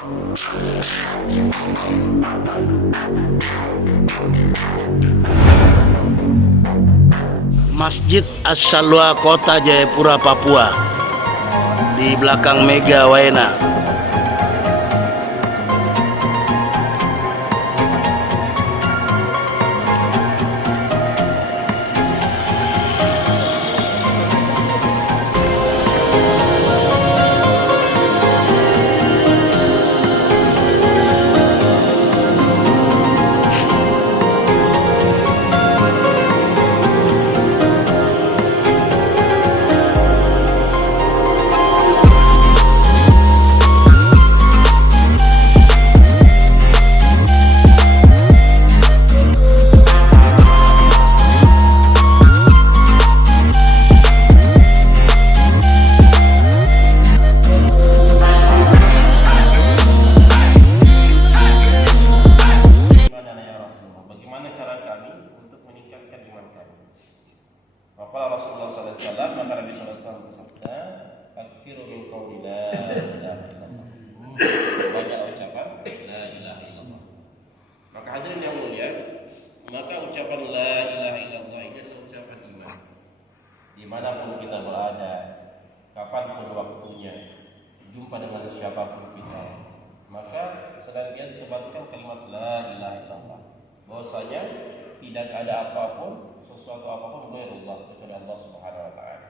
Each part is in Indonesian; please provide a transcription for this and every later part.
Masjid As-Salwa, Kota Jayapura, Papua, di belakang Mega Waena. Maka Rasulullah SAW, maka Nabi SAW bersabda, "Aktsiru min qawli la ilaha illallah." Banyak ucapan la ilaha illallah. Maka hadirin yang mulia, maka ucapan la ilaha illallah ini adalah ucapan iman. Dimanapun kita berada, kapanpun waktunya, jumpa dengan siapapun kita, maka senantiasa sebarkan kalimat la ilaha illallah. Bahwasanya tidak ada apapun, sesuatu apapun ghairullah kecuali Allah Subhanahu wa taala.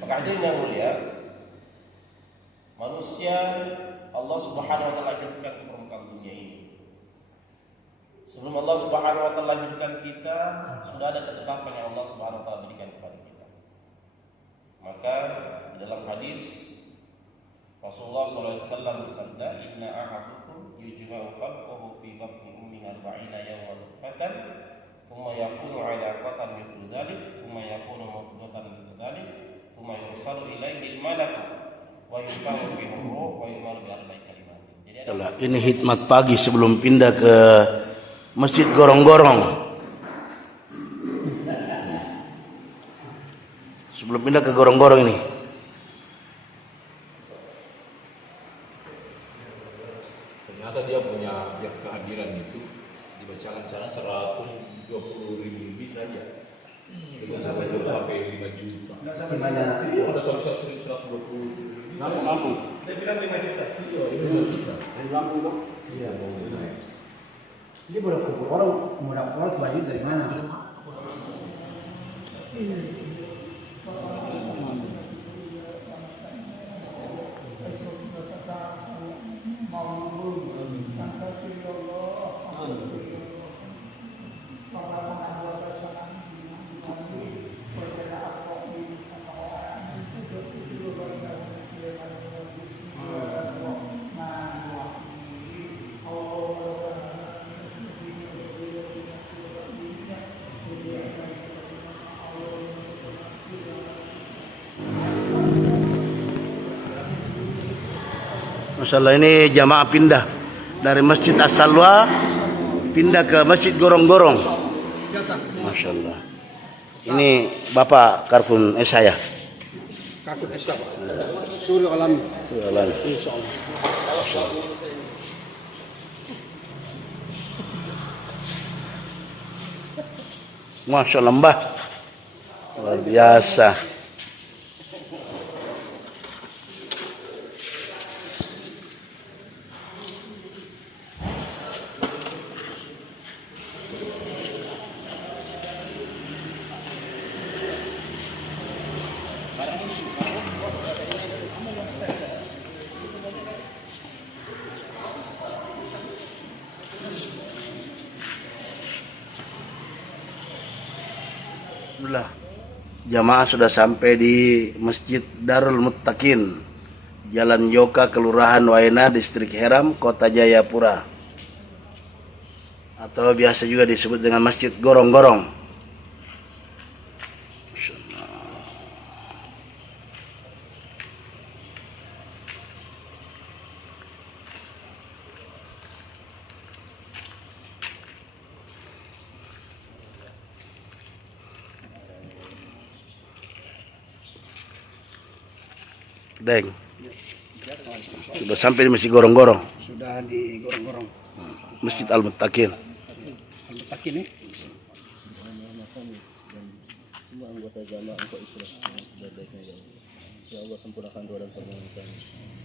Maka hadirin yang mulia, manusia Allah Subhanahu wa taala hidupkan ke permukaan dunia ini. Sebelum Allah Subhanahu wa taala hidupkan kita, sudah ada ketetapan yang Allah Subhanahu wa taala berikan kepada kita. Maka di dalam hadis Rasulullah SAW bersabda, "Inna ahadukum yujma'u khalquhu fi batni ummihi 40 yawman nutfatan, thumma yakunu 'alaqatan mithlu dhalik, thumma yakunu mudghatan mithlu dhalik, thumma yursalu ilaihi al-malaku wa yufahu bihi ar-ruh wa yu'maru bi arba'i kalimat." Jadi ini hikmat pagi sebelum pindah ke Masjid Gorong-Gorong. Sebelum pindah ke Gorong-Gorong ini. Ternyata dia punya kehadiran itu dibacakan sana 120.000 lebih saja. Itu sampai 5 juta. Enggak sampai banyak. Ada sampai 120. Lampu. Dia bilang 5 juta. Iya, 5 juta. Lampu kok. Iya, ini budak orang baju dari mana? Masalah ini jamaah pindah dari Masjid As-Salwa pindah ke Masjid Gorong-Gorong. Masya Allah. Ini Bapak Karkun saya. Kakut Esa, Pak. Suri alami. Insya Allah. Masya Allah, Mbah. Luar biasa. Alhamdulillah, jamaah sudah sampai di Masjid Darul Muttaqin, Jalan Yoka, Kelurahan Waena, Distrik Heram, Kota Jayapura, atau biasa juga disebut dengan Masjid Gorong-Gorong. Deng. Sudah sampai di Masjid Gorong-Gorong. Sudah di gorong-gorong. Masjid Al-Muttaqin. Al-Muttaqin nih. Semua anggota jamaah engkau ikhlas dengan sebaik-baiknya ya Allah. Ya Allah sempurnakan doa dan permohonan kami.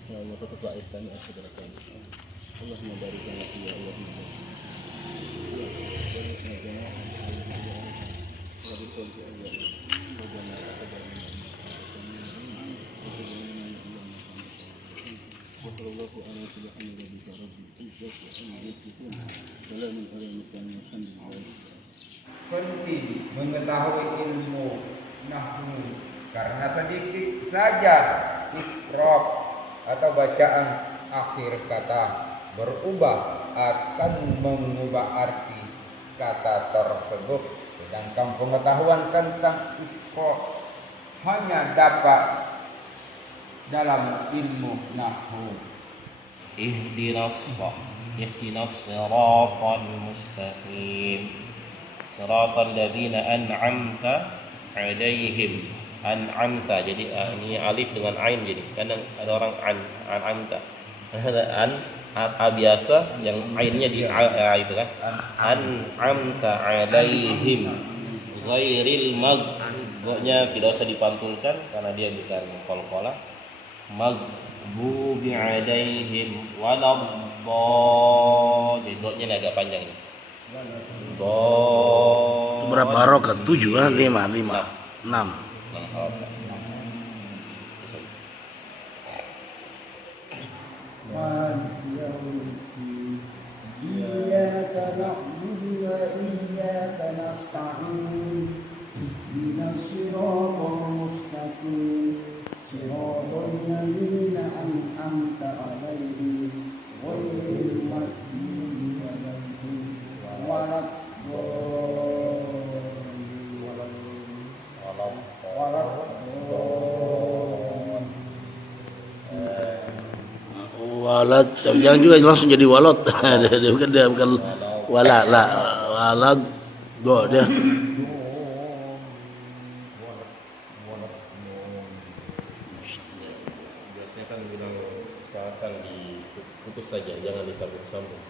Ya Allah tutup aib kami dan saudara kami. Allahumma barik lana fi ya Allah. Penting mengetahui ilmu nahwu karena sedikit saja ikrab atau bacaan akhir kata berubah akan mengubah arti kata tersebut, sedangkan pengetahuan tentang ikrab hanya dapat dalam ilmu nahwu. ihdinas siratal mustaqim siratal ladzina an'amta alaihim. An'amta, jadi ini alif dengan ain, jadi kadang ada orang an'amta, ada a biasa yang ainnya di a itu kan, an'amta alaihim ghairil maghdubi, tidak usah dipantulkan karena dia bukan qalqalah, maghdubi alaihim waladdallin, dotnya agak panjang ini. Berapa rokat? 7 kan? 5, 6. Iyyaka na'budu wa iyyaka nasta'in. Ihdinas siratal mustaqim. Siratal ladzina an'amta 'alaihim ghairil maghdubi 'alaihim Walad, jangan juga langsung jadi walot. dia bukan walad lah, walad do dia. Biasanya kan bilang usahakan diputus saja, jangan disambung-sambung.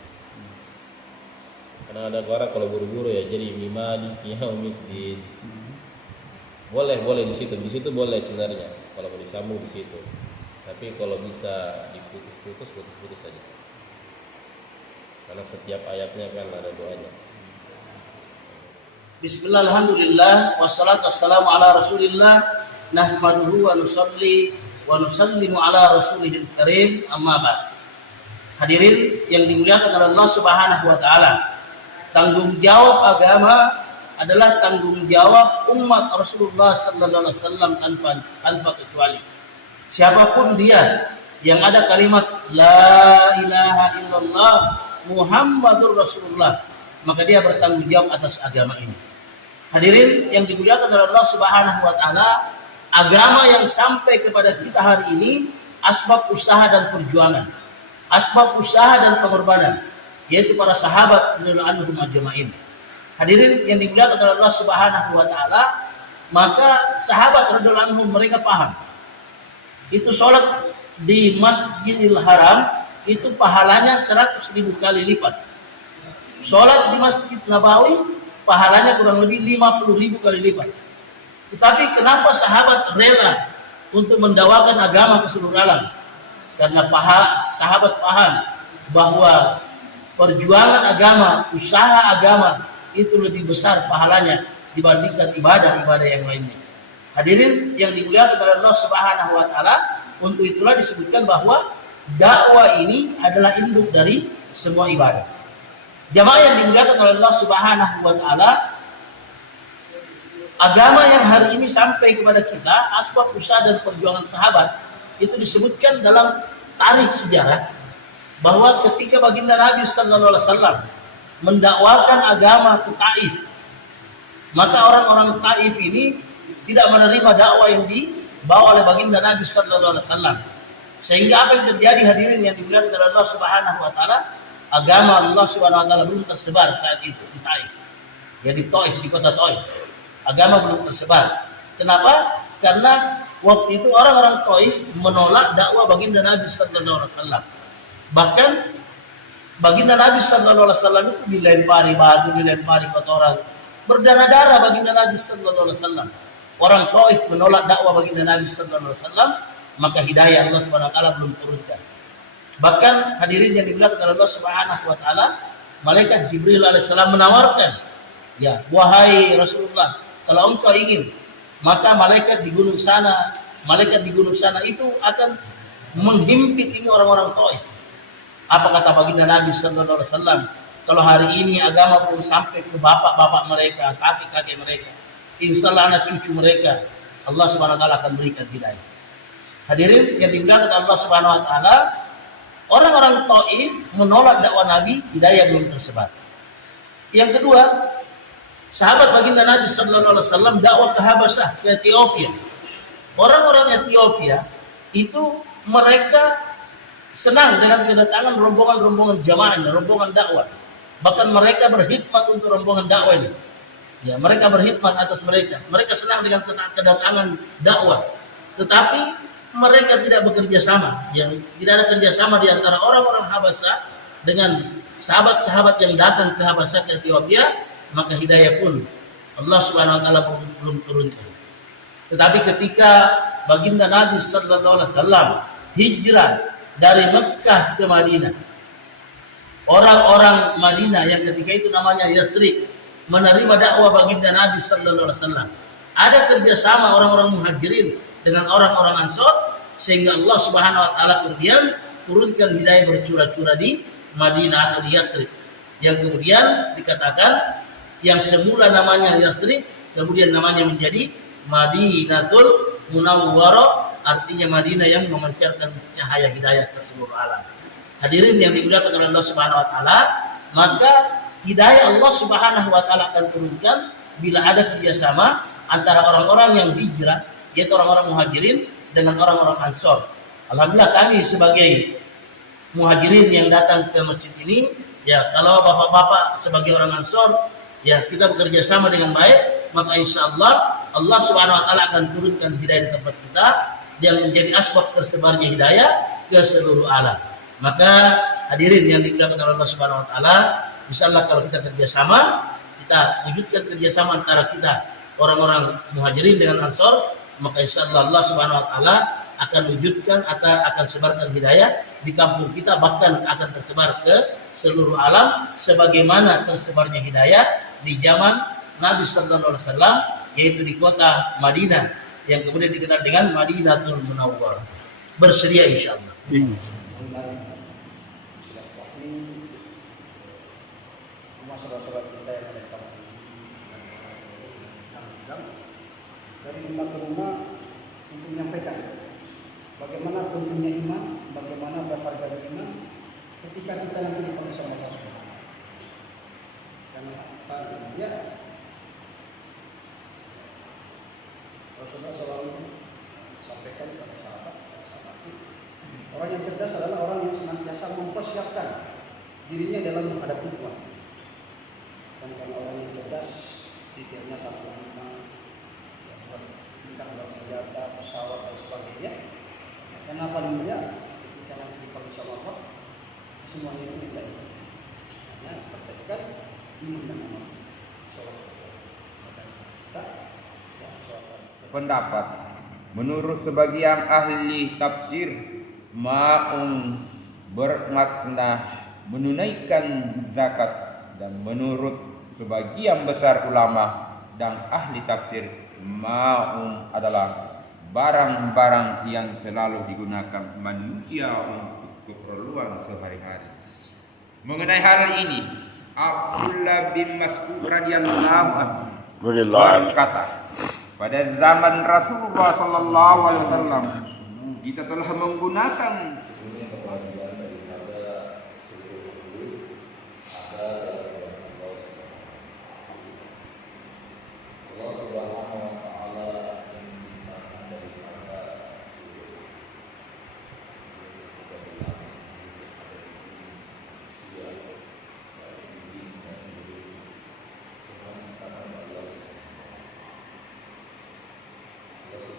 Karena ada orang kalau buru-buru ya, jadi maliki yaumiddin. Boleh di situ boleh sebenarnya kalau mau disambung di situ. Tapi kalau bisa diputus saja. Karena setiap ayatnya kan ada doanya. Bismillah, alhamdulillah, wassalatu wassalamu ala rasulillah, nahmaduhu wa nusalli wa nusallimu ala rasulihil karim, amma ba'd. Hadirin yang dimuliakan oleh Allah Subhanahu wa taala. Tanggung jawab agama adalah tanggung jawab umat Rasulullah sallallahu alaihi wasallam tanpa kecuali. Siapapun dia yang ada kalimat la ilaha illallah Muhammadur Rasulullah, maka dia bertanggung jawab atas agama ini. Hadirin yang dimuliakan oleh Allah Subhanahu wa taala, agama yang sampai kepada kita hari ini asbab usaha dan perjuangan, asbab usaha dan pengorbanan, yaitu para sahabat radhiyallahu anhum ajma'in. Hadirin yang dimuliakan oleh Allah Subhanahu wa taala, maka sahabat radhiyallahu anhum mereka paham itu sholat di Masjidil Haram itu pahalanya 100.000 kali lipat. Sholat di Masjid Nabawi pahalanya kurang lebih 50.000 kali lipat. Tetapi kenapa sahabat rela untuk mendakwakan agama ke seluruh alam? Karena sahabat paham bahwa perjuangan agama, usaha agama itu lebih besar pahalanya dibandingkan ibadah-ibadah yang lainnya. Hadirin yang dimuliakan oleh Allah Subhanahu wa taala, untuk itulah disebutkan bahwa dakwah ini adalah induk dari semua ibadah. Jamaah yang dimuliakan oleh Allah Subhanahu wa taala, agama yang hari ini sampai kepada kita, asbab usaha dan perjuangan sahabat itu disebutkan dalam tarikh sejarah bahwa ketika baginda Nabi sallallahu alaihi wasallam mendakwakan agama ke Taif, maka orang-orang Taif ini tidak menerima dakwah yang dibawa oleh baginda Nabi sallallahu alaihi wasallam. Sehingga apa yang terjadi hadirin yang dimuliakan oleh Allah Subhanahu wa taala, agama Allah Subhanahu wa taala belum tersebar saat itu di Taif. Ya di Taif, di kota Taif. Agama belum tersebar. Kenapa? Karena waktu itu orang-orang Taif menolak dakwah baginda Nabi sallallahu alaihi wasallam. Bahkan baginda Nabi sallallahu alaihi wasallam itu dilempari batu, dilempari kotoran, berdarah-darah baginda Nabi sallallahu alaihi wasallam. Orang Taif menolak dakwah baginda Nabi sallallahu alaihi wasallam, maka hidayah Allah Subhanahu wa taala belum turunkan. Bahkan hadirin yang dimuliakan oleh Allah Subhanahu wa taala, malaikat Jibril alaihissalam menawarkan, ya, wahai Rasulullah, kalau engkau ingin, maka malaikat di gunung sana itu akan menghimpit ini orang-orang Taif. Apa kata baginda Nabi sallallahu alaihi wasallam? Kalau hari ini agama belum sampai ke bapak-bapak mereka, kakek-kakek mereka, insyaallah anak cucu mereka, Allah Subhanahu wa taala akan berikan hidayah. Hadirin yang dimuliakan Allah Subhanahu wa taala, orang-orang Taif menolak dakwah Nabi, hidayah belum tersebar. Yang kedua, sahabat baginda Nabi sallallahu alaihi wasallam dakwah ke Habasyah, ke Ethiopia. Orang-orang Ethiopia itu mereka senang dengan kedatangan rombongan-rombongan jamaah, rombongan dakwah. Bahkan mereka berkhidmat untuk rombongan dakwah ini. Ya, mereka berkhidmat atas mereka. Mereka senang dengan kedatangan dakwah. Tetapi mereka tidak bekerja sama. Yang tidak ada kerjasama di antara orang-orang Habasyah dengan sahabat-sahabat yang datang ke Habasyah, ke Ethiopia, maka hidayah pun Allah Subhanahu wa taala belum turunkan. Tetapi ketika baginda Nabi sallallahu alaihi wasallam hijrah dari Mekkah ke Madinah, orang-orang Madinah yang ketika itu namanya Yasrib menerima dakwah baginda Nabi sallallahu alaihi wasallam. Ada kerjasama orang-orang Muhajirin dengan orang-orang Ansor, sehingga Allah Subhanahu wa taala kemudian turunkan hidayah bercurah-curah di Madinah atau di Yasrib. Yang kemudian dikatakan yang semula namanya Yasrib kemudian namanya menjadi Madinatul Munawwarah, artinya Madinah yang memancarkan cahaya hidayah ke seluruh alam. Hadirin yang dimuliakan oleh Allah Subhanahu wa taala, maka hidayah Allah Subhanahu wa taala akan turunkan bila ada kerjasama antara orang-orang yang hijrah, yaitu orang-orang Muhajirin dengan orang-orang Ansor. Alhamdulillah kami sebagai Muhajirin yang datang ke masjid ini, ya, kalau bapak-bapak sebagai orang Ansor, ya, kita bekerja sama dengan baik, maka insya Allah Allah Subhanahu wa taala akan turunkan hidayah di tempat kita yang menjadi asbab tersebarnya hidayah ke seluruh alam. Maka hadirin yang dimuliakan oleh Allah Subhanahu wa taala, insyaallah kalau kita kerjasama, kita wujudkan kerjasama antara kita orang-orang Muhajirin dengan Ansor, maka insyaallah Allah Subhanahu wa taala akan wujudkan atau akan sebarkan hidayah di kampung kita, bahkan akan tersebar ke seluruh alam sebagaimana tersebarnya hidayah di zaman Nabi sallallahu alaihi wasallam, yaitu di kota Madinah yang kemudian dikenal dengan Madinatul Munawwarah. Bersedia insyaallah. Masalah-masalah kita yang ada dari rumah ke rumah untuk menyampaikan bagaimana pentingnya iman, bagaimana berharganya iman ketika kita nanti dipanggil sama Allah Subhanahu. Karena apa? Ya, Rasulullah selalu sampaikan kepada sahabat, orang yang cerdas adalah orang yang senantiasa mempersiapkan dirinya dalam menghadapi Tuhan. Dan kalau orang yang cerdas, pikirnya satu lima, bintang senjata, pesawat dan sebagainya. Kenapa dia? Ketika nanti dipanggil sama Allah, semuanya itu tidak. Hanya praktekkan iman dan amal. Pendapat menurut sebagian ahli tafsir, ma'un bermakna menunaikan zakat, dan menurut sebagian besar ulama dan ahli tafsir, ma'un adalah barang-barang yang selalu digunakan manusia untuk keperluan sehari-hari. Mengenai hal ini, Abdullah bin Mas'ud radhiyallahu anhu berkata, pada zaman Rasulullah sallallahu alaihi wasallam kita telah menggunakan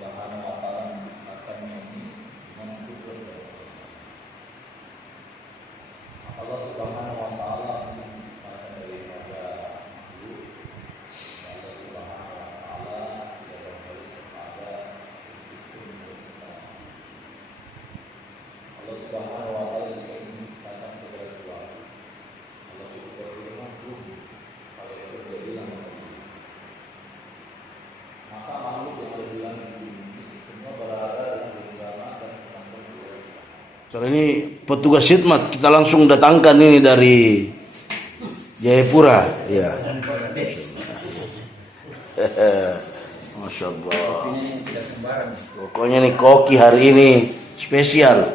Subhanahu wa ta'ala Allah Subhanahu wa taala mengatakan daripada itu Allah Subhanahu wa taala yang kembali kepada Allah Subhanahu wa taala jika ingin datang segala sesuatu Allah cukup berfirman kalau itu dia bilang maka makhluk yang ada di langit bumi semua berada di dalam dan tentang Tuhan. Soal ini petugas khidmat kita langsung datangkan ini dari Jayapura, ya. Masya Allah. Pokoknya nih koki hari ini spesial.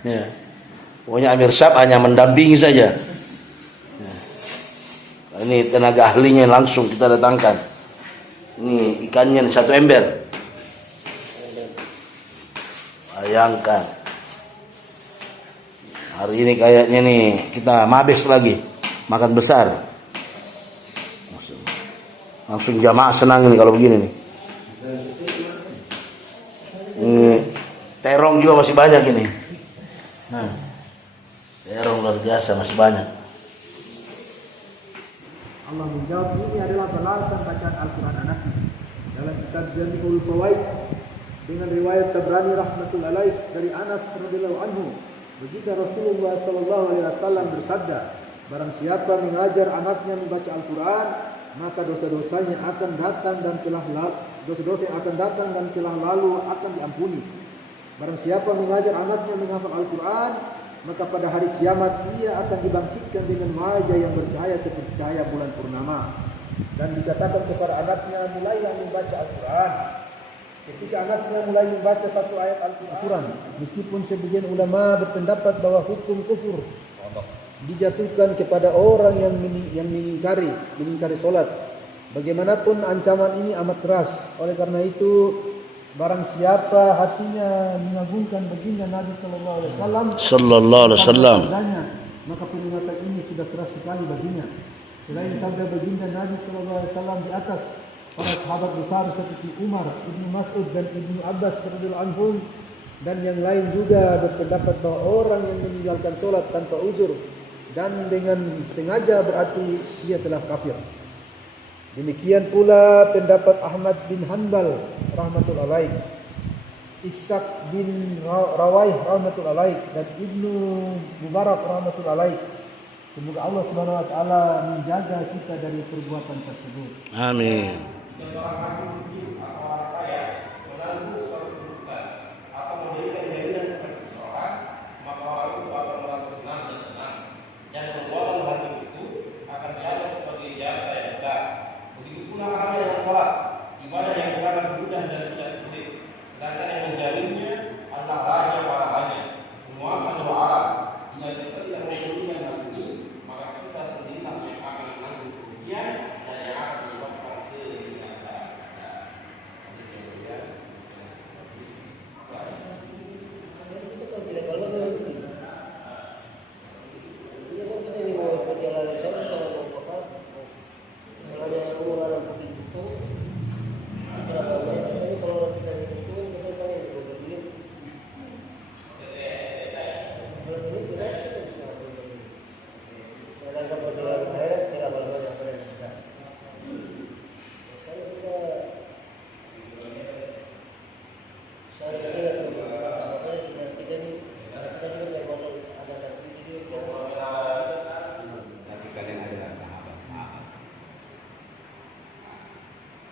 Ya. Pokoknya Amir Syab hanya mendampingi saja. Ya. Ini tenaga ahlinya langsung kita datangkan. Ini ikannya nih, 1 ember. Bayangkan. Hari ini kayaknya nih kita mabes lagi. Makan besar. Langsung jamaah senang nih kalau begini nih. Ini terong juga masih banyak ini. Nah, terong luar biasa masih banyak. Allah menjawab, ini adalah balasan bacaan Al-Quran anaknya. Dalam kitab Jami'ul Fawaid dengan riwayat Tabrani rahmatul alaih dari Anas radhiyallahu anhu, begitu Rasulullah sallallahu alaihi wasallam bersabda, barang siapa mengajar anaknya membaca Al-Quran, maka dosa-dosanya akan datang dan telah dosa-dosa yang akan datang dan telah lalu akan diampuni. Barang siapa mengajar anaknya menghafal Al-Quran, maka pada hari kiamat ia akan dibangkitkan dengan wajah yang bercahaya seperti cahaya bulan purnama. Dan dikatakan kepada anaknya, mulailah membaca Al-Quran. Ketika anaknya mulai membaca satu ayat Al-Quran, meskipun sebagian ulama berpendapat bahwa hukum kufur dijatuhkan kepada orang yang mengingkari sholat, bagaimanapun ancaman ini amat keras. Oleh karena itu, barang siapa hatinya mengagungkan baginda Nabi sallallahu alaihi wasallam, maka peringatan ini sudah keras sekali baginya. Selain sabda baginda Nabi sallallahu alaihi wasallam di atas, para sahabat besar seperti Umar, Ibnu Mas'ud dan Ibnu Abbas radhiyallahu anhum dan yang lain juga berpendapat bahwa orang yang meninggalkan sholat tanpa uzur dan dengan sengaja berarti dia telah kafir. Demikian pula pendapat Ahmad bin Hanbal rahmatul alaih, Ishaq bin Rawaih rahmatul alaih, dan Ibnu Mubarak rahmatul alaih. Semoga Allah Subhanahu wa taala menjaga kita dari perbuatan tersebut. Amin. Ibadah yang sangat mudah dan tidak sulit. Sedangkan yang menjalinnya adalah raja para raja, penguasa dua alam. Jika kita tidak mempunyai hal ini, maka kita sendirilah yang akan menanggung kerugian dan yang akan menyebabkan kebinasaan.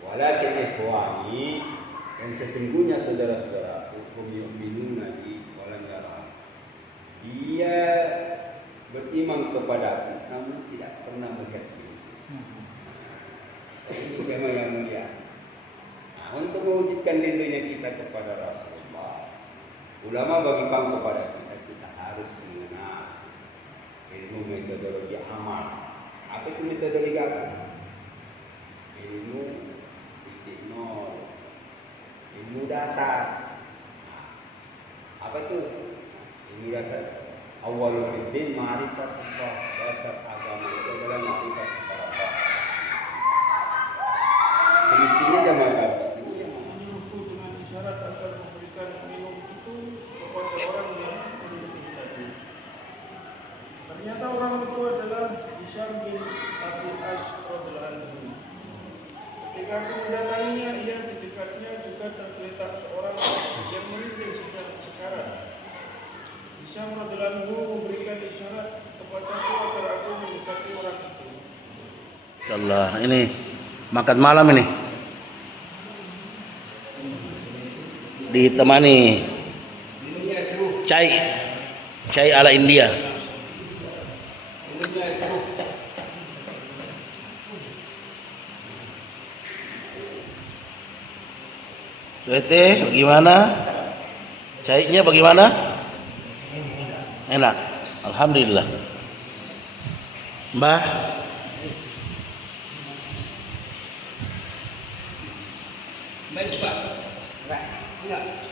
Walakin ikhwani, dan sesungguhnya saudara-saudara, hukum yu'minu nabi walam yara. Dia beriman kepada namun tidak pernah melihat dia. Itu tema yang mulia. Nah, untuk mewujudkan rindunya kita kepada Rasulullah, ulama bagi paham kepada kita harus mengenal ilmu metodologi amal. Apa itu metodologi amal? Ilmu ilmu dasar. Apa itu ilmu dasar? Awalul fiddin ma'rifatullah. Dasar agama itu adalah ma'rifat kepada Allah. Semestinya jamaah kata dengan isyarat akan memberikan minum itu kepada orang yang Ternyata orang itu adalah Hisham bin Abdul As radhiyallahu anhu. Ketika aku mendatanginya, ia di dekatnya juga tergeletak seorang yang merinding sejak sekarang. Hisham radhiyallahu anhu memberikan isyarat kepadaku agar aku mendekati orang itu. Allah, ini makan malam ini ditemani chai ala India. Teh bagaimana? Cainya bagaimana? Enak, alhamdulillah. Mbah, Baik Pak. Enggak.